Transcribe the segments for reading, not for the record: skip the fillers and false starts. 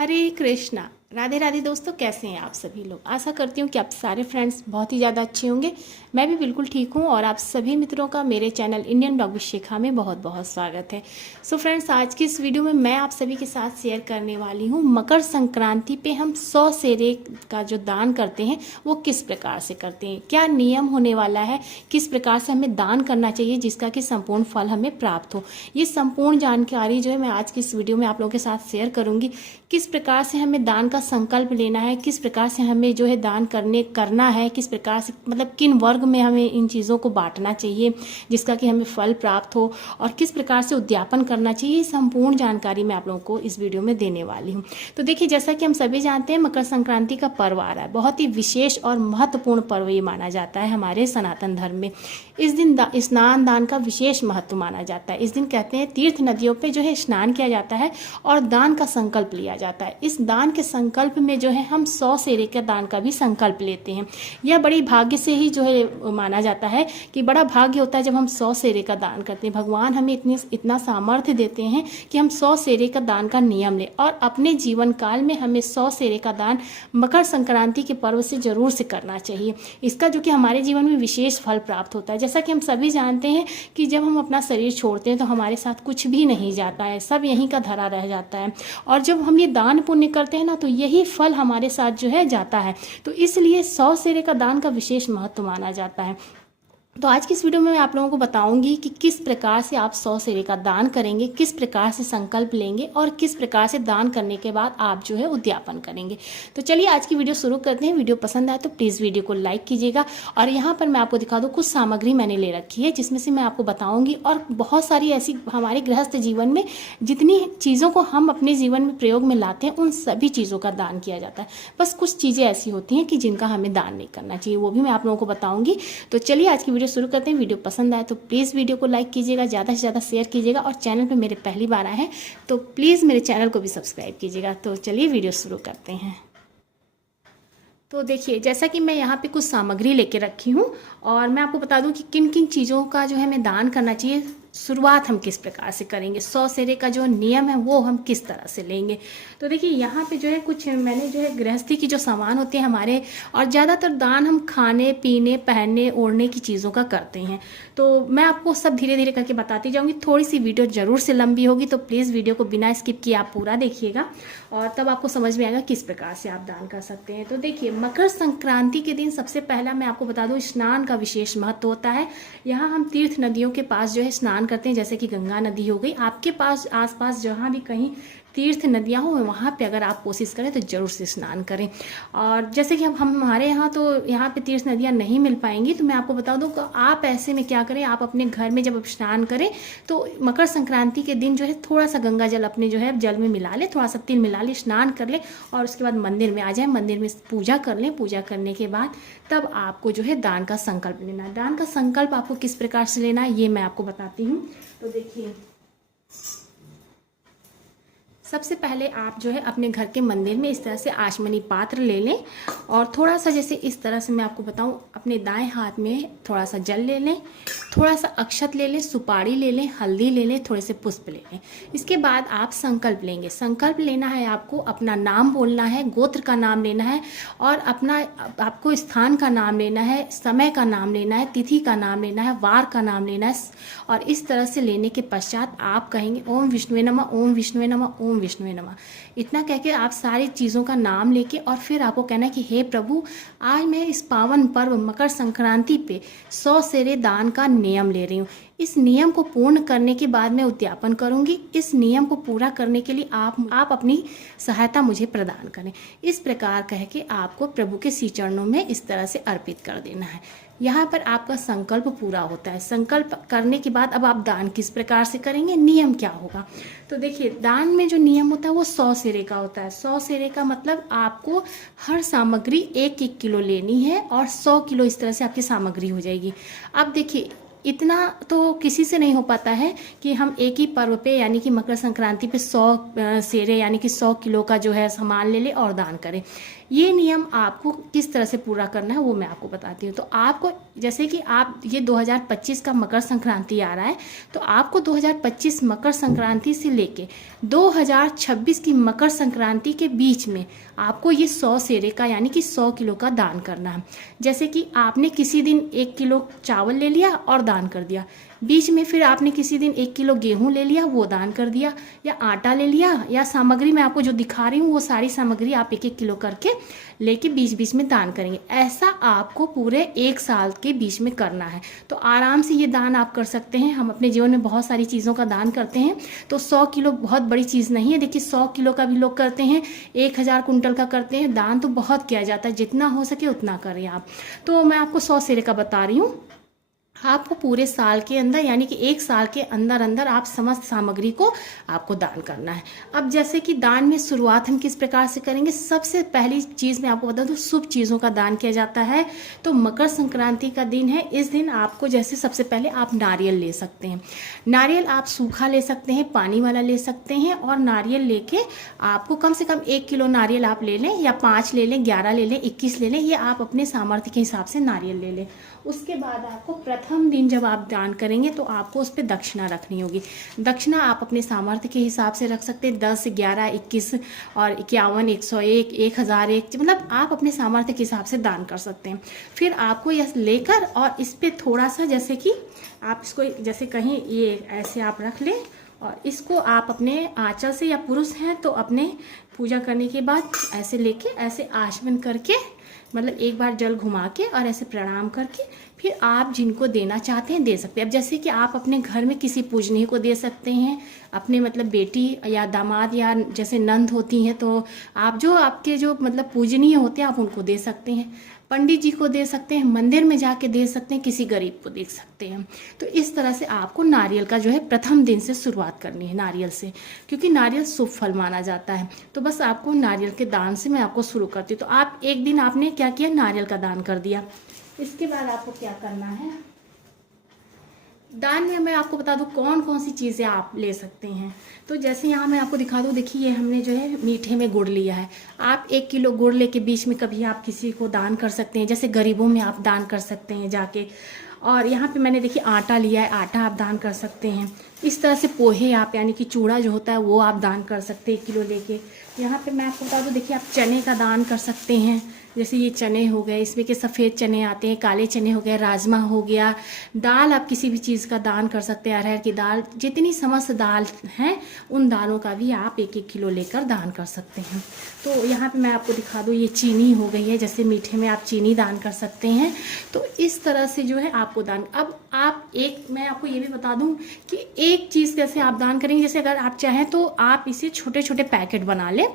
हरे कृष्णा। राधे राधे दोस्तों, कैसे हैं आप सभी लोग। आशा करती हूँ कि आप सारे फ्रेंड्स बहुत ही ज़्यादा अच्छे होंगे। मैं भी बिल्कुल ठीक हूँ और आप सभी मित्रों का मेरे चैनल इंडियन ब्लॉग विद शिखा में बहुत बहुत स्वागत है। सो फ्रेंड्स, आज की इस वीडियो में मैं आप सभी के साथ शेयर करने वाली हूँ मकर संक्रांति पे हम 100 सेरे का जो दान करते हैं वो किस प्रकार से करते हैं, क्या नियम होने वाला है, किस प्रकार से हमें दान करना चाहिए जिसका कि संपूर्ण फल हमें प्राप्त हो। ये संपूर्ण जानकारी जो है मैं आज की इस वीडियो में आप लोगों के साथ शेयर करूँगी। किस प्रकार से हमें दान का संकल्प लेना है, किस प्रकार से हमें जो है दान करना है, किस प्रकार से मतलब किन वर्ग में हमें इन चीज़ों को बांटना चाहिए जिसका कि हमें फल प्राप्त हो, और किस प्रकार से उद्यापन करना चाहिए, ये संपूर्ण जानकारी मैं आप लोगों को इस वीडियो में देने वाली हूँ। तो देखिए, जैसा कि हम सभी जानते हैं मकर संक्रांति का पर्व आ रहा है। बहुत ही विशेष और महत्वपूर्ण पर्व ये माना जाता है हमारे सनातन धर्म में। इस दिन स्नान दान का विशेष महत्व माना जाता है। इस दिन कहते हैं तीर्थ नदियों पे जो है स्नान किया जाता है और दान का संकल्प लिया जाता है। इस दान के संकल्प में जो है हम 100 सेरे के दान का भी संकल्प लेते हैं। यह बड़ी भाग्य से ही जो है माना जाता है कि बड़ा भाग्य होता है जब हम 100 सेरे का दान करते हैं। भगवान हमें इतना सामर्थ्य देते हैं कि हम 100 सेरे का दान का नियम लें और अपने जीवन काल में हमें 100 सेरे का दान मकर संक्रांति के पर्व से जरूर से करना चाहिए। इसका जो कि हमारे जीवन में विशेष फल प्राप्त होता है। जैसा कि हम सभी जानते हैं कि जब हम अपना शरीर छोड़ते हैं तो हमारे साथ कुछ भी नहीं जाता है, सब यहीं का धरा रह जाता है। और जब हम ये दान पुण्य करते हैं ना, तो यही फल हमारे साथ जो है जाता है। तो इसलिए 100 सेरे का दान का विशेष महत्व माना जाता है। तो आज की इस वीडियो में मैं आप लोगों को बताऊंगी कि किस प्रकार से आप 100 सेरे का दान करेंगे, किस प्रकार से संकल्प लेंगे और किस प्रकार से दान करने के बाद आप जो है उद्यापन करेंगे। तो चलिए आज की वीडियो शुरू करते हैं। वीडियो पसंद आए तो प्लीज़ वीडियो को लाइक कीजिएगा। और यहाँ पर मैं आपको दिखा दूँ कुछ सामग्री मैंने ले रखी है जिसमें से मैं आपको बताऊँगी। और बहुत सारी ऐसी हमारे गृहस्थ जीवन में जितनी चीज़ों को हम अपने जीवन में प्रयोग में लाते हैं उन सभी चीज़ों का दान किया जाता है। बस कुछ चीज़ें ऐसी होती हैं कि जिनका हमें दान नहीं करना चाहिए, वो भी मैं आप लोगों को बताऊँगी। तो चलिए आज की वीडियो शुरू करते हैं। वीडियो पसंद आए तो प्लीज़ वीडियो को लाइक कीजिएगा, ज़्यादा से ज़्यादा शेयर कीजिएगा और चैनल पे मेरे पहली बार आए हैं तो प्लीज़ मेरे चैनल को भी सब्सक्राइब कीजिएगा। तो चलिए वीडियो शुरू करते हैं। तो देखिए, जैसा कि मैं यहाँ पे कुछ सामग्री लेके रखी हूँ और मैं आपको बता दूँ कि किन किन चीज़ों का जो है हमें दान करना चाहिए। शुरुआत हम किस प्रकार से करेंगे, 100 सेरे का जो नियम है वो हम किस तरह से लेंगे। तो देखिए, यहाँ पे जो है कुछ मैंने जो है गृहस्थी की जो सामान होते हैं हमारे, और ज़्यादातर दान हम खाने पीने पहनने ओढ़ने की चीज़ों का करते हैं। तो मैं आपको सब धीरे धीरे करके बताती जाऊँगी। थोड़ी सी वीडियो ज़रूर से लंबी होगी, तो प्लीज़ वीडियो को बिना स्किप किए आप पूरा देखिएगा और तब आपको समझ में आएगा किस प्रकार से आप दान कर सकते हैं। तो देखिए, मकर संक्रांति के दिन सबसे पहला मैं आपको बता दूँ स्नान का विशेष महत्व होता है। यहाँ हम तीर्थ नदियों के पास जो है स्नान करते हैं, जैसे कि गंगा नदी हो गई। आपके पास आसपास जहाँ भी कहीं तीर्थ नदियाँ हो वहाँ पे अगर आप कोशिश करें तो ज़रूर से स्नान करें। और जैसे कि हम हमारे यहाँ तो यहाँ पे तीर्थ नदियाँ नहीं मिल पाएंगी, तो मैं आपको बता दूँ कि आप ऐसे में क्या करें, आप अपने घर में जब आप स्नान करें तो मकर संक्रांति के दिन जो है थोड़ा सा गंगा जल अपने जो है जल में मिला ले, थोड़ा सा तिल मिला ले, स्नान कर ले और उसके बाद मंदिर में आ जाए, मंदिर में पूजा कर लें। पूजा करने के बाद तब आपको जो है दान का संकल्प लेना है। दान का संकल्प आपको किस प्रकार से लेना है ये मैं आपको बताती हूँ। तो देखिए, सबसे पहले आप जो है अपने घर के मंदिर में इस तरह से आचमनी पात्र ले लें और थोड़ा सा, जैसे इस तरह से मैं आपको बताऊं, अपने दाएं हाथ में थोड़ा सा जल ले लें, थोड़ा सा अक्षत ले लें, सुपारी ले लें, हल्दी ले लें, थोड़े से पुष्प ले लें। इसके बाद आप संकल्प लेंगे। संकल्प लेना है आपको, अपना नाम बोलना है, गोत्र का नाम लेना है और आपको स्थान का नाम लेना है, समय का नाम लेना है, तिथि का नाम लेना है, वार का नाम लेना है। और इस तरह से लेने के पश्चात आप कहेंगे ओम विष्णुवे नमः, ओम विष्णुवे नमः, ओम विष्णुवे नमः। इतना कह के आप सारी चीज़ों का नाम लेके और फिर आपको कहना है कि हे प्रभु, आज मैं इस पावन पर्व मकर संक्रांति पे 100 सेरे दान का नियम ले रही हूँ। इस नियम को पूर्ण करने के बाद मैं उद्यापन करूंगी। इस नियम को पूरा करने के लिए आप अपनी सहायता मुझे प्रदान करें। इस प्रकार कह के आपको प्रभु के श्री चरणों में इस तरह से अर्पित कर देना है। यहाँ पर आपका संकल्प पूरा होता है। संकल्प करने के बाद अब आप दान किस प्रकार से करेंगे, नियम क्या होगा। तो देखिए, दान में जो नियम होता है वो 100 सेरे का होता है। 100 सेरे का मतलब आपको हर सामग्री 1-1 किलो लेनी है और 100 किलो इस तरह से आपकी सामग्री हो जाएगी। अब देखिए, इतना तो किसी से नहीं हो पाता है कि हम एक ही पर्व पे यानी कि मकर संक्रांति पे 100 सेरे यानी कि 100 किलो का जो है सामान ले ले और दान करें। ये नियम आपको किस तरह से पूरा करना है वो मैं आपको बताती हूँ। तो आपको जैसे कि आप ये 2025 का मकर संक्रांति आ रहा है, तो आपको 2025 मकर संक्रांति से लेके 2026 की मकर संक्रांति के बीच में आपको ये 100 सेरे का यानी कि 100 किलो का दान करना है। जैसे कि आपने किसी दिन 1 किलो चावल ले लिया और दान कर दिया, बीच में फिर आपने किसी दिन 1 किलो गेहूं ले लिया वो दान कर दिया, या आटा ले लिया, या सामग्री मैं आपको जो दिखा रही हूँ वो सारी सामग्री आप 1-1 किलो करके लेके बीच बीच में दान करेंगे। ऐसा आपको पूरे 1 साल के बीच में करना है। तो आराम से ये दान आप कर सकते हैं। हम अपने जीवन में बहुत सारी चीज़ों का दान करते हैं, तो 100 किलो बहुत बड़ी चीज़ नहीं है। देखिए 100 किलो का भी लोग करते हैं, 1000 कुंटल का करते हैं। दान तो बहुत किया जाता है, जितना हो सके उतना करें आप। तो मैं आपको 100 सेरे का बता रही हूँ। आपको पूरे साल के अंदर यानी कि 1 साल के अंदर अंदर आप समस्त सामग्री को आपको दान करना है। अब जैसे कि दान में शुरुआत हम किस प्रकार से करेंगे, सबसे पहली चीज़ मैं आपको बता दूं, शुभ चीज़ों का दान किया जाता है। तो मकर संक्रांति का दिन है, इस दिन आपको जैसे सबसे पहले आप नारियल ले सकते हैं। नारियल आप सूखा ले सकते हैं, पानी वाला ले सकते हैं, और नारियल लेके आपको कम से कम 1 किलो नारियल आप ले लें, या 5 ले लें, 11 ले लें, 21 ले लें, ये आप अपने सामर्थ्य के हिसाब से नारियल ले लें। उसके बाद आपको प्रथम दिन जब आप दान करेंगे तो आपको उस पर दक्षिणा रखनी होगी। दक्षिणा आप अपने सामर्थ्य के हिसाब से रख सकते हैं, 10, 11, 21 और 51, 101, 1001, मतलब आप अपने सामर्थ्य के हिसाब से दान कर सकते हैं। फिर आपको यह लेकर और इस पर थोड़ा सा, जैसे कि आप इसको जैसे कहीं ये ऐसे आप रख लें, और इसको आप अपने आंचल से, या पुरुष हैं तो अपने पूजा करने के बाद ऐसे लेके ऐसे आचमन करके, मतलब एक बार जल घुमा के और ऐसे प्रणाम करके फिर आप जिनको देना चाहते हैं दे सकते हैं। अब जैसे कि आप अपने घर में किसी पूजनीय को दे सकते हैं, अपने मतलब बेटी या दामाद या जैसे नंद होती हैं, तो आप जो आपके जो मतलब पूजनीय होते हैं आप उनको दे सकते हैं। पंडित जी को दे सकते हैं, मंदिर में जाके दे सकते हैं, किसी गरीब को दे सकते हैं। तो इस तरह से आपको नारियल का जो है प्रथम दिन से शुरुआत करनी है, नारियल से, क्योंकि नारियल शुभ फल माना जाता है। तो बस आपको नारियल के दान से मैं आपको शुरू करती हूँ। तो आप एक दिन आपने क्या किया, नारियल का दान कर दिया। इसके बाद आपको क्या करना है, दान में मैं आपको बता दूं कौन कौन सी चीज़ें आप ले सकते हैं। तो जैसे यहाँ मैं आपको दिखा दूं, देखिए ये हमने जो है मीठे में गुड़ लिया है। आप 1 किलो गुड़ लेके बीच में कभी आप किसी को दान कर सकते हैं, जैसे गरीबों में आप दान कर सकते हैं जाके। और यहाँ पे मैंने देखिए आटा लिया है, आटा आप दान कर सकते हैं। इस तरह से पोहे आप यानी कि चूड़ा जो होता है वो आप दान कर सकते हैं 1 किलो लेके। यहाँ पे मैं आपको बता दूं, देखिए आप चने का दान कर सकते हैं। जैसे ये चने हो गए, इसमें के सफ़ेद चने आते हैं, काले चने हो गए, राजमा हो गया। दाल आप किसी भी चीज़ का दान कर सकते हैं, अरहर की दाल, जितनी समस्त दाल हैं उन दालों का भी आप 1-1 किलो लेकर दान कर सकते हैं। तो यहाँ पे मैं आपको दिखा दूँ, ये चीनी हो गई है, जैसे मीठे में आप चीनी दान कर सकते हैं। तो इस तरह से जो है आपको दान। अब आप मैं आपको ये भी बता दूँ कि एक चीज़ कैसे आप दान करेंगे, जैसे अगर आप चाहें तो आप इसे छोटे छोटे पैकेट बना लें,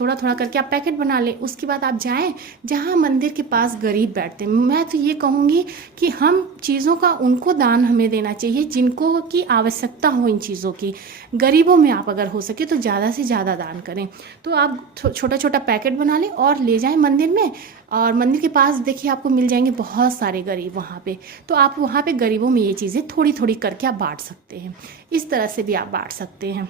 थोड़ा थोड़ा करके आप पैकेट बना लें। उसके बाद आप जाएं जहाँ मंदिर के पास गरीब बैठते हैं। मैं तो ये कहूँगी कि हम चीज़ों का उनको दान हमें देना चाहिए जिनको की आवश्यकता हो इन चीज़ों की। गरीबों में आप अगर हो सके तो ज़्यादा से ज़्यादा दान करें। तो आप छोटा छोटा पैकेट बना लें और ले जाएं मंदिर में, और मंदिर के पास देखिए आपको मिल जाएंगे बहुत सारे गरीब वहाँ पे। तो आप वहाँ पे गरीबों में ये चीज़ें थोड़ी थोड़ी करके आप बांट सकते हैं। इस तरह से भी आप बांट सकते हैं।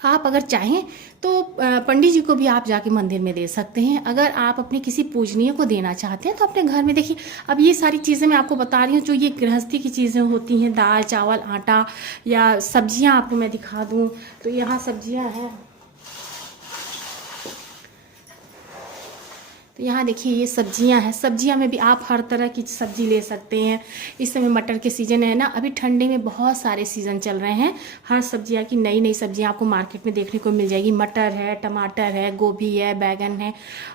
आप अगर चाहें तो पंडित जी को भी आप जाके मंदिर में दे सकते हैं। अगर आप अपने किसी पूजनीय को देना चाहते हैं तो अपने घर में देखिए, अब ये सारी चीज़ें मैं आपको बता रही हूँ जो ये गृहस्थी की चीज़ें होती हैं, दाल चावल आटा या सब्जियाँ आपको मैं दिखा दूँ। तो यहाँ सब्जियाँ हैं, तो यहाँ देखिए ये सब्जियां हैं। सब्जियां में भी आप हर तरह की सब्जी ले सकते हैं। इस समय मटर के सीज़न है ना, अभी ठंडे में बहुत सारे सीज़न चल रहे हैं। हर सब्जियां की नई नई सब्जियां आपको मार्केट में देखने को मिल जाएगी। मटर है, टमाटर है, गोभी है, बैगन है,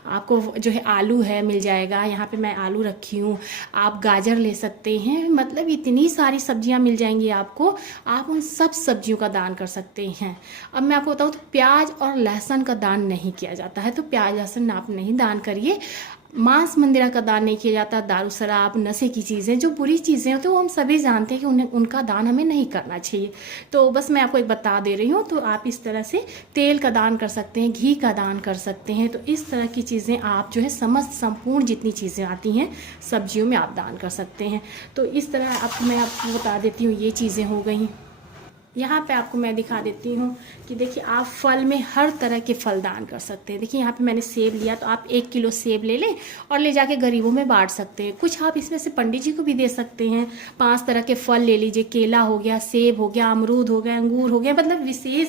आपको जो है आलू है मिल जाएगा। यहाँ पे मैं आलू रखी हूँ। आप गाजर ले सकते हैं, मतलब इतनी सारी सब्जियाँ मिल जाएंगी आपको। आप उन सब सब्जियों का दान कर सकते हैं। अब मैं आपको बताऊँ तो प्याज और लहसुन का दान नहीं किया जाता है, तो प्याज लहसुन आप नहीं दान करिए। मांस मंदिरा का दान नहीं किया जाता, दारू शराब नशे की चीज़ें जो बुरी चीज़ें होती हैं वो हम सभी जानते हैं कि उन्हें उनका दान हमें नहीं करना चाहिए। तो बस मैं आपको एक बता दे रही हूँ। तो आप इस तरह से तेल का दान कर सकते हैं, घी का दान कर सकते हैं। तो इस तरह की चीज़ें आप जो है समस्त संपूर्ण जितनी चीज़ें आती हैं सब्जियों में आप दान कर सकते हैं। तो इस तरह आपको मैं आपको बता देती हूँ, ये चीज़ें हो गई। यहाँ पे आपको मैं दिखा देती हूँ कि देखिए आप फल में हर तरह के फल दान कर सकते हैं। देखिए यहाँ पे मैंने सेब लिया, तो आप 1 किलो सेब ले लें और ले जाके गरीबों में बांट सकते हैं। कुछ आप इसमें से पंडित जी को भी दे सकते हैं। 5 तरह के फल ले लीजिए, केला हो गया, सेब हो गया, अमरूद हो गया, अंगूर हो गया, मतलब विशेष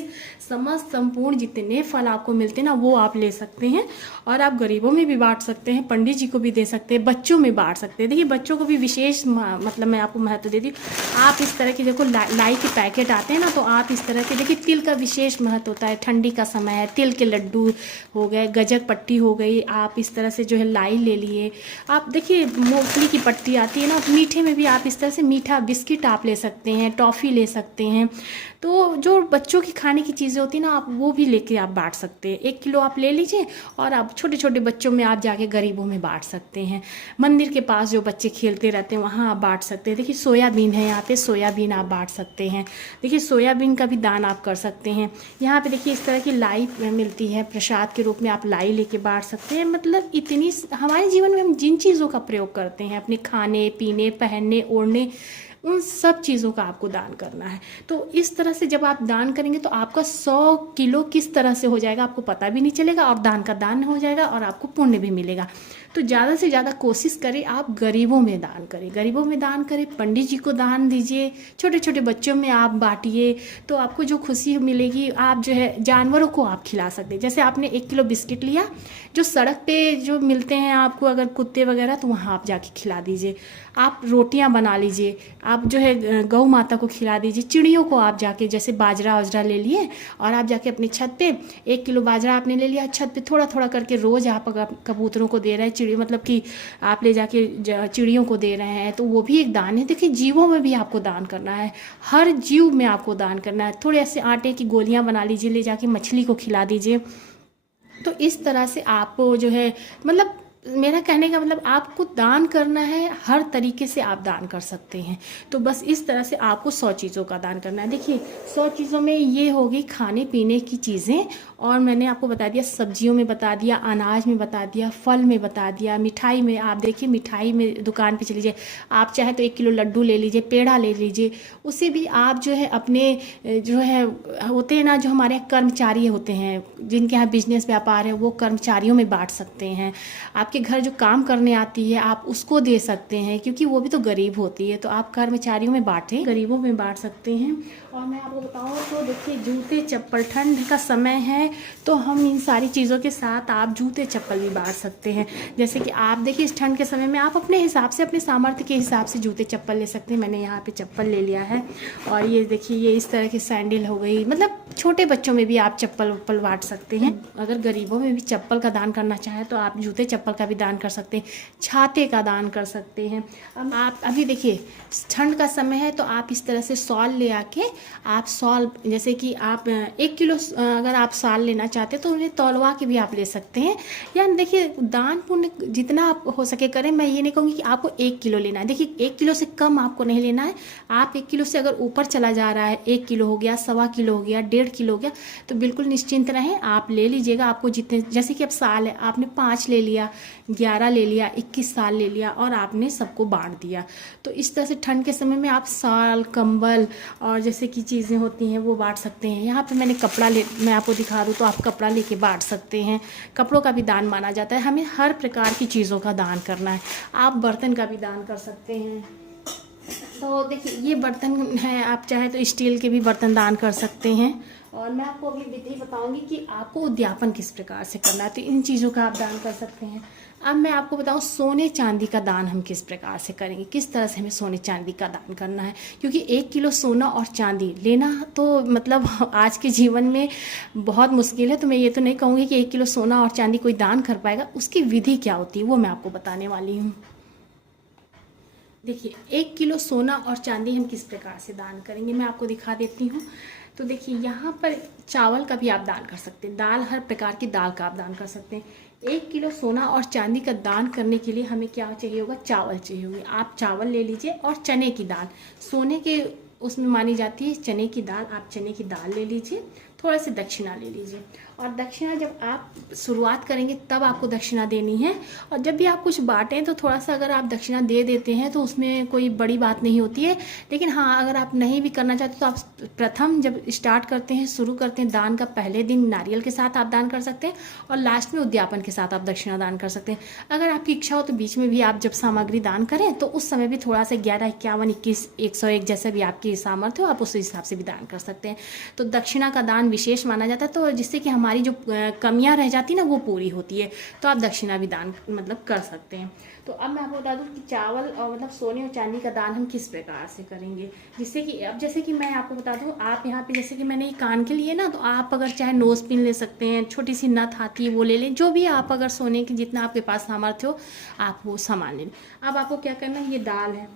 समस्त संपूर्ण जितने फल आपको मिलते हैं ना वो आप ले सकते हैं और आप गरीबों में भी बांट सकते हैं, पंडित जी को भी दे सकते हैं, बच्चों में बांट सकते हैं। देखिए बच्चों को भी विशेष मतलब मैं आपको महत्व देती हूँ। आप इस तरह की देखो लाई के पैकेट आते हैं ना, तो आप इस तरह के देखिए तिल का विशेष महत्व होता है। ठंडी का समय है, तिल के लड्डू हो गए, गजक पट्टी हो गई, आप इस तरह से जो है लाई ले लिए। आप देखिए मूंगफली की पट्टी आती है ना, मीठे में भी आप इस तरह से मीठा बिस्किट आप ले सकते हैं, टॉफ़ी ले सकते हैं। तो जो बच्चों की खाने की चीज़ें होती हैं ना, आप वो भी लेके आप बांट सकते हैं। 1 किलो आप ले लीजिए और आप छोटे छोटे बच्चों में आप जाके गरीबों में बांट सकते हैं। मंदिर के पास जो बच्चे खेलते रहते हैं वहाँ आप बांट सकते हैं। देखिए सोयाबीन है, यहाँ पे सोयाबीन आप बांट सकते हैं। देखिए सोयाबीन का भी दान आप कर सकते हैं। यहाँ पे देखिए इस तरह की लाई मिलती है, प्रसाद के रूप में आप लाई लेके बांट सकते हैं। मतलब इतनी हमारे जीवन में हम जिन चीज़ों का प्रयोग करते हैं अपने खाने पीने, पहनने ओढ़ने, उन सब चीज़ों का आपको दान करना है। तो इस तरह से जब आप दान करेंगे तो आपका 100 किलो किस तरह से हो जाएगा आपको पता भी नहीं चलेगा, और दान का दान हो जाएगा और आपको पुण्य भी मिलेगा। तो ज़्यादा से ज़्यादा कोशिश करें आप गरीबों में दान करें, गरीबों में दान करें, पंडित जी को दान दीजिए, छोटे छोटे बच्चों में आप बांटिए। तो आपको जो खुशी मिलेगी, आप जो है जानवरों को आप खिला सकते हैं। जैसे आपने 1 किलो बिस्किट लिया, जो सड़क पे जो मिलते हैं आपको अगर कुत्ते वगैरह, तो वहाँ आप जाके खिला दीजिए। आप रोटियां बना लीजिए, आप जो है गौ माता को खिला दीजिए। चिड़ियों को आप जाके जैसे बाजरा वजरा ले लिए और आप जाके अपनी छत पे 1 किलो बाजरा आपने ले लिया, छत पे थोड़ा थोड़ा करके रोज़ आप कबूतरों को दे रहे हैं, चिड़ियों मतलब कि आप ले जाके चिड़ियों को दे रहे हैं, तो वो भी एक दान है। देखिए जीवों में भी आपको दान करना है, हर जीव में आपको दान करना है। थोड़े ऐसे आटे की गोलियां बना लीजिए, ले जाके मछली को खिला दीजिए। तो इस तरह से आपको जो है मतलब मेरा कहने का मतलब आपको दान करना है, हर तरीके से आप दान कर सकते हैं। तो बस इस तरह से आपको 100 चीज़ों का दान करना है। देखिए 100 चीज़ों में ये होगी खाने पीने की चीज़ें, और मैंने आपको बता दिया सब्जियों में बता दिया, अनाज में बता दिया, फल में बता दिया, मिठाई में आप देखिए मिठाई में दुकान पे चले जाइए, आप चाहे तो 1 किलो लड्डू ले लीजिए, पेड़ा ले लीजिए, उसे भी आप जो है अपने जो है होते हैं ना जो हमारे कर्मचारी होते हैं जिनके यहाँ बिजनेस व्यापार है, वो कर्मचारियों में बांट सकते हैं। आपके घर जो काम करने आती है आप उसको दे सकते हैं, क्योंकि वो भी तो गरीब होती है। तो आप कर्मचारियों में बांटें, गरीबों में बांट सकते हैं। और मैं आपको बताऊँ तो देखिए जूते चप्पल, ठंड का समय है तो हम इन सारी चीज़ों के साथ आप जूते चप्पल भी बांट सकते हैं। जैसे कि आप देखिए इस ठंड के समय में आप अपने हिसाब से, अपने सामर्थ्य के हिसाब से जूते चप्पल ले सकते हैं। मैंने यहाँ पे चप्पल ले लिया है, और ये देखिए ये इस तरह की सैंडल हो गई, मतलब छोटे बच्चों में भी आप चप्पल उप्पल बांट सकते हैं। अगर गरीबों में भी चप्पल का दान करना चाहें तो आप जूते चप्पल का भी दान कर सकते हैं, छाते का दान कर सकते हैं। अब आप अभी देखिए ठंड का समय है तो आप इस तरह से शॉल ले आके आप शॉल, जैसे कि आप 1 किलो अगर आप शॉल लेना चाहते हैं तो उन्हें तौलवा के भी आप ले सकते हैं। या देखिए दान पुण्य जितना आप हो सके करें। मैं ये नहीं कहूँगी कि आपको 1 किलो लेना है, देखिए 1 किलो से कम आपको नहीं लेना है। आप 1 किलो से अगर ऊपर चला जा रहा है, 1 किलो हो गया, 1.25 किलो हो गया, 1.5 किलो हो गया, तो बिल्कुल निश्चिंत रहें, आप ले लीजिएगा। आपको जितने, जैसे कि अब साल है, आपने 5 ले लिया, 11 ले लिया, 21 साल ले लिया और आपने सबको बांट दिया। तो इस तरह से ठंड के समय में आप साल, कंबल और जैसे कि चीज़ें होती हैं वो बांट सकते हैं। यहाँ पे मैंने कपड़ा मैं आपको दिखा दूँ तो आप कपड़ा लेके बांट सकते हैं। कपड़ों का भी दान माना जाता है। हमें हर प्रकार की चीज़ों का दान करना है। आप बर्तन का भी दान कर सकते हैं। तो देखिए ये बर्तन है, आप चाहे तो स्टील के भी बर्तन दान कर सकते हैं। और मैं आपको अभी विधि बताऊंगी कि आपको उद्यापन किस प्रकार से करना है, तो इन चीज़ों का आप दान कर सकते हैं। अब मैं आपको बताऊं सोने चांदी का दान हम किस प्रकार से करेंगे, किस तरह से हमें सोने चांदी का दान करना है। क्योंकि 1 किलो सोना और चांदी लेना तो मतलब आज के जीवन में बहुत मुश्किल है। तो मैं ये तो नहीं कहूँगी कि 1 किलो सोना और चांदी कोई दान कर पाएगा। उसकी विधि क्या होती है वो मैं आपको बताने वाली हूँ। देखिए 1 किलो सोना और चांदी हम किस प्रकार से दान करेंगे मैं आपको दिखा देती हूँ। तो देखिए यहाँ पर चावल का भी आप दान कर सकते हैं, दाल, हर प्रकार की दाल का आप दान कर सकते हैं। 1 किलो सोना और चांदी का दान करने के लिए हमें क्या चाहिए होगा, चावल चाहिए होगी। आप चावल ले लीजिए और चने की दाल, सोने के उसमें मानी जाती है चने की दाल, आप चने की दाल ले लीजिए, थोड़ा सी दक्षिणा ले लीजिए। और दक्षिणा जब आप शुरुआत करेंगे तब आपको दक्षिणा देनी है। और जब भी आप कुछ बांटें तो थोड़ा सा अगर आप दक्षिणा दे देते हैं तो उसमें कोई बड़ी बात नहीं होती है। लेकिन हाँ, अगर आप नहीं भी करना चाहते तो आप प्रथम जब स्टार्ट करते हैं, शुरू करते हैं दान का, पहले दिन नारियल के साथ आप दान कर सकते हैं और लास्ट में उद्यापन के साथ आप दक्षिणा दान कर सकते हैं। अगर आपकी इच्छा हो तो बीच में भी आप जब सामग्री दान करें तो उस समय भी थोड़ा सा 11, 51, 21, 101 जैसे भी आपकी सामर्थ्य हो आप उस हिसाब से भी दान कर सकते हैं। तो दक्षिणा का दान विशेष माना जाता है, तो जिससे कि हमारी जो कमियां रह जाती ना वो पूरी होती है, तो आप दक्षिणा भी दान मतलब कर सकते हैं। तो अब मैं आपको बता दूं कि चावल और मतलब सोने और चांदी का दान हम किस प्रकार से करेंगे, जिससे कि अब जैसे कि मैं आपको बता दूं, आप यहाँ पे जैसे कि मैंने कान के लिए ना, तो आप अगर चाहे नोज पिन ले सकते हैं, छोटी सी नथ आती है वो ले लें, जो भी आप अगर सोने की जितना आपके पास सामर्थ्य हो आप वो सामान ले लें। अब आपको क्या करना है, ये दाल है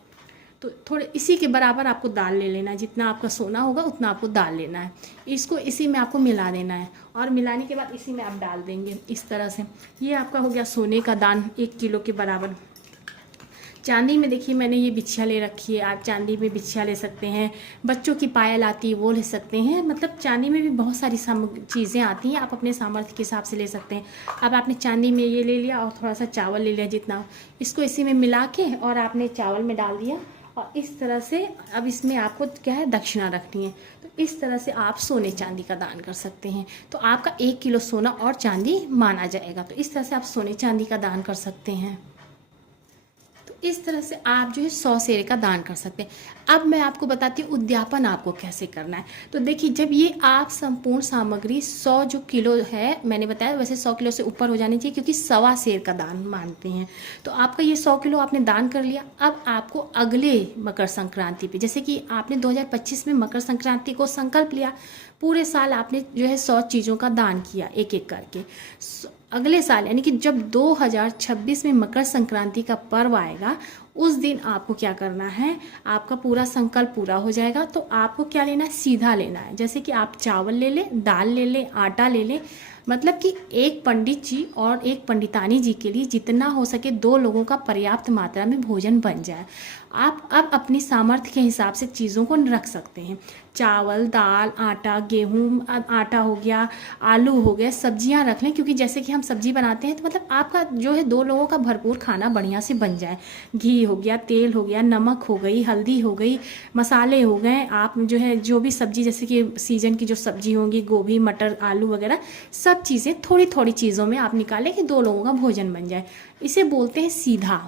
तो थोड़े इसी के बराबर आपको दाल ले लेना है, जितना आपका सोना होगा उतना आपको दाल लेना है। इसको इसी में आपको मिला देना है और मिलाने के बाद इसी में आप डाल देंगे इस तरह से। ये आपका हो गया सोने का दान 1 किलो के बराबर। चांदी में देखिए मैंने ये बिछिया ले रखी है, आप चांदी में बिछिया ले सकते हैं, बच्चों की पायल आती है वो ले सकते हैं। मतलब चांदी में भी बहुत सारी चीज़ें आती हैं, आप अपने सामर्थ्य के हिसाब से ले सकते हैं। अब आपने चांदी में ये ले लिया और थोड़ा सा चावल ले लिया जितना, इसको इसी में मिला के और आपने चावल में डाल दिया और इस तरह से अब इसमें आपको क्या है, दक्षिणा रखनी है। तो इस तरह से आप सोने चांदी का दान कर सकते हैं। तो आपका 1 किलो सोना और चांदी माना जाएगा। तो इस तरह से आप सोने चांदी का दान कर सकते हैं। तो इस तरह से आप जो है 100 सेरे का दान कर सकते हैं। अब मैं आपको बताती हूँ उद्यापन आपको कैसे करना है। तो देखिए जब ये आप संपूर्ण सामग्री 100 जो किलो है, मैंने बताया वैसे 100 किलो से ऊपर हो जानी चाहिए क्योंकि 1.25 सेर का दान मानते हैं। तो आपका ये 100 किलो आपने दान कर लिया। अब आपको अगले मकर संक्रांति पे, जैसे कि आपने 2025 में मकर संक्रांति को संकल्प लिया, पूरे साल आपने जो है 100 चीज़ों का दान किया एक एक करके। अगले साल यानी कि जब 2026 में मकर संक्रांति का पर्व आएगा उस दिन आपको क्या करना है, आपका पूरा संकल्प पूरा हो जाएगा। तो आपको क्या लेना है, सीधा लेना है। जैसे कि आप चावल ले लें, दाल ले लें, आटा ले लें, मतलब कि एक पंडित जी और एक पंडितानी जी के लिए जितना हो सके 2 लोगों का पर्याप्त मात्रा में भोजन बन जाए। आप अब अपनी सामर्थ्य के हिसाब से चीज़ों को रख सकते हैं। चावल, दाल, आटा, गेहूँ, आटा हो गया, आलू हो गया, सब्जियां रख लें, क्योंकि जैसे कि हम सब्जी बनाते हैं तो मतलब आपका जो है 2 लोगों का भरपूर खाना बढ़िया से बन जाए। घी हो गया, तेल हो गया, नमक हो गई, हल्दी हो गई, मसाले हो गए। आप जो है जो भी सब्जी जैसे कि सीजन की जो सब्जी होंगी, गोभी, मटर, आलू वगैरह, सब चीज़ें थोड़ी थोड़ी चीज़ों में आप निकालें कि 2 लोगों का भोजन बन जाए। इसे बोलते हैं सीधा।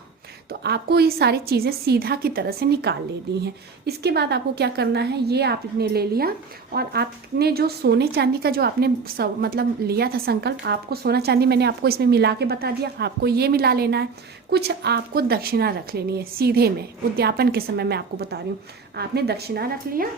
तो आपको ये सारी चीज़ें सीधा की तरह से निकाल लेनी है। इसके बाद आपको क्या करना है, ये आपने ले लिया और आपने जो सोने चांदी का जो आपने मतलब लिया था संकल्प, आपको सोना चांदी मैंने आपको इसमें मिला के बता दिया, आपको ये मिला लेना है। कुछ आपको दक्षिणा रख लेनी है सीधे में, उद्यापन के समय मैं आपको बता रही हूँ। आपने दक्षिणा रख लिया,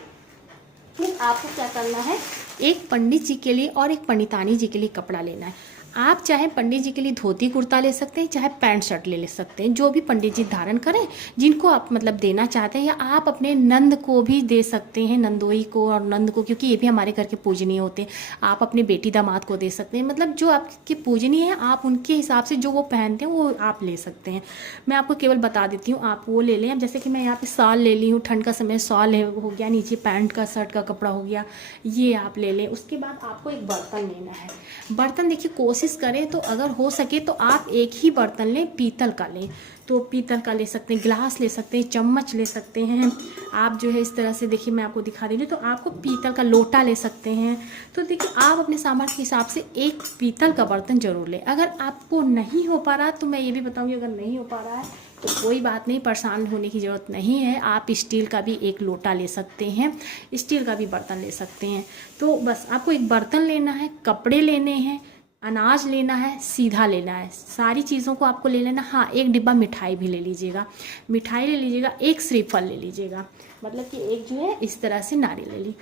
फिर आपको क्या करना है, एक पंडित जी के लिए और एक पंडितानी जी के लिए कपड़ा लेना है। आप चाहे पंडित जी के लिए धोती कुर्ता ले सकते हैं, चाहे पैंट शर्ट ले सकते हैं, जो भी पंडित जी धारण करें, जिनको आप मतलब देना चाहते हैं। या आप अपने नंद को भी दे सकते हैं, नंदोई को और नंद को, क्योंकि ये भी हमारे घर के पूजनीय होते हैं। आप अपने बेटी दामाद को दे सकते हैं, मतलब जो आपके पूजनीय हैं आप उनके हिसाब से जो वो पहनते हैं वो आप ले सकते हैं। मैं आपको केवल बता देती हूँ, आप वो ले लें। अब जैसे कि मैं यहाँ पे शॉल ले ली हूँ, ठंड का समय शॉल हो गया, नीचे पैंट का शर्ट का कपड़ा हो गया, ये आप ले लें। उसके बाद आपको एक बर्तन लेना है। बर्तन देखिए कोशिश करें तो अगर हो सके तो आप एक ही बर्तन लें, पीतल का लें। तो पीतल का ले सकते हैं, गिलास ले सकते हैं, चम्मच ले सकते हैं। आप जो है इस तरह से देखिए मैं आपको दिखा दे रही हूँ, तो आपको पीतल का लोटा ले सकते हैं। तो देखिए आप अपने सामर्थ्य के हिसाब से एक पीतल का बर्तन जरूर लें। अगर आपको नहीं हो पा रहा तो मैं ये भी बताऊँगी, अगर नहीं हो पा रहा है तो कोई बात नहीं, परेशान होने की ज़रूरत नहीं है। आप स्टील का भी एक लोटा ले सकते हैं, स्टील का भी बर्तन ले सकते हैं। तो बस आपको एक बर्तन लेना है, कपड़े लेने हैं, अनाज लेना है, सीधा लेना है, सारी चीज़ों को आपको ले लेना। हाँ, एक डिब्बा मिठाई भी ले लीजिएगा, मिठाई ले लीजिएगा, एक श्रीफल ले लीजिएगा, मतलब कि एक जो है इस तरह से नारियल ले ली।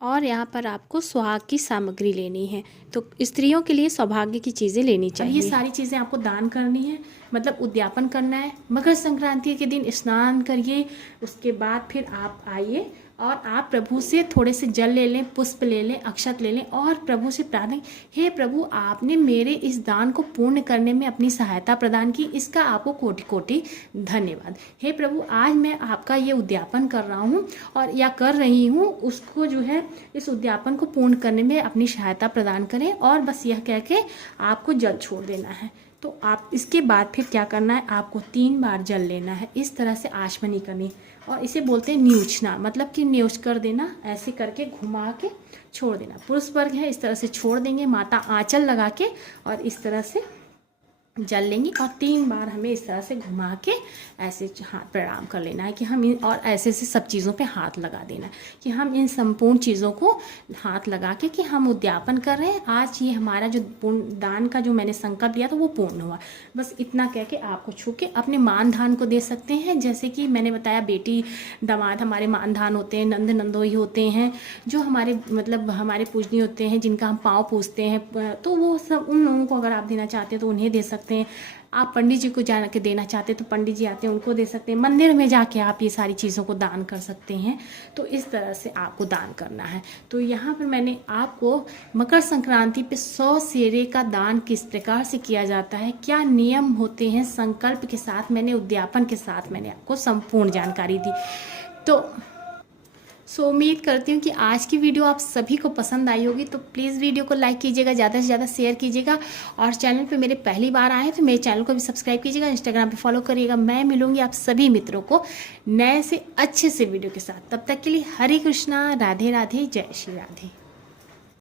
और यहाँ पर आपको सुहाग की सामग्री लेनी है। तो स्त्रियों के लिए सौभाग्य की चीज़ें लेनी चाहिए। ये सारी चीज़ें आपको दान करनी है, मतलब उद्यापन करना है। मकर संक्रांति के दिन स्नान करिए, उसके बाद फिर आप आइए और आप प्रभु से थोड़े से जल ले लें, पुष्प ले लें, अक्षत ले लें और प्रभु से प्रार्थना, हे प्रभु आपने मेरे इस दान को पूर्ण करने में अपनी सहायता प्रदान की, इसका आपको कोटि कोटि धन्यवाद। हे प्रभु आज मैं आपका ये उद्यापन कर रहा हूँ और या कर रही हूँ, उसको जो है इस उद्यापन को पूर्ण करने में अपनी सहायता प्रदान करें। और बस यह कह के आपको जल छोड़ देना है। तो आप इसके बाद फिर क्या करना है, आपको 3 बार जल लेना है। इस तरह से आचमनी करनी और इसे बोलते हैं न्यूचना, मतलब कि न्यूच कर देना, ऐसे करके घुमा के छोड़ देना। पुरुष वर्ग है इस तरह से छोड़ देंगे, माता आंचल लगा के और इस तरह से जल लेंगी और 3 बार हमें इस तरह से घुमा के ऐसे हाथ प्रणाम कर लेना है कि हम इन और ऐसे से सब चीज़ों पे हाथ लगा देना है कि हम इन संपूर्ण चीज़ों को हाथ लगा के कि हम उद्यापन कर रहे हैं, आज ये हमारा जो पूर्ण दान का जो मैंने संकल्प लिया था वो पूर्ण हुआ। बस इतना कह के आपको छू के अपने मान धान को दे सकते हैं। जैसे कि मैंने बताया बेटी दामाद हमारे मान धान होते हैं, नंद नंदोई होते हैं, जो हमारे मतलब हमारे पूजनीय होते हैं, जिनका हम पाँव पूजते हैं, तो वो सब उन लोगों को अगर आप देना चाहते हैं तो उन्हें दे सकते हैं। आप पंडित जी को जा के देना चाहते हैं तो पंडित जी आते हैं उनको दे सकते हैं। मंदिर में जाके आप ये सारी चीज़ों को दान कर सकते हैं। तो इस तरह से आपको दान करना है। तो यहाँ पर मैंने आपको मकर संक्रांति पे 100 सेरे का दान किस प्रकार से किया जाता है, क्या नियम होते हैं, संकल्प के साथ मैंने उद्यापन के साथ मैंने आपको संपूर्ण जानकारी दी। तो उम्मीद करती हूँ कि आज की वीडियो आप सभी को पसंद आई होगी। तो प्लीज़ वीडियो को लाइक कीजिएगा, ज़्यादा से ज़्यादा शेयर कीजिएगा और चैनल पे मेरे पहली बार आए तो मेरे चैनल को भी सब्सक्राइब कीजिएगा, इंस्टाग्राम पे फॉलो करिएगा। मैं मिलूंगी आप सभी मित्रों को नए से अच्छे से वीडियो के साथ। तब तक के लिए हरे कृष्णा, राधे राधे, जय श्री राधे।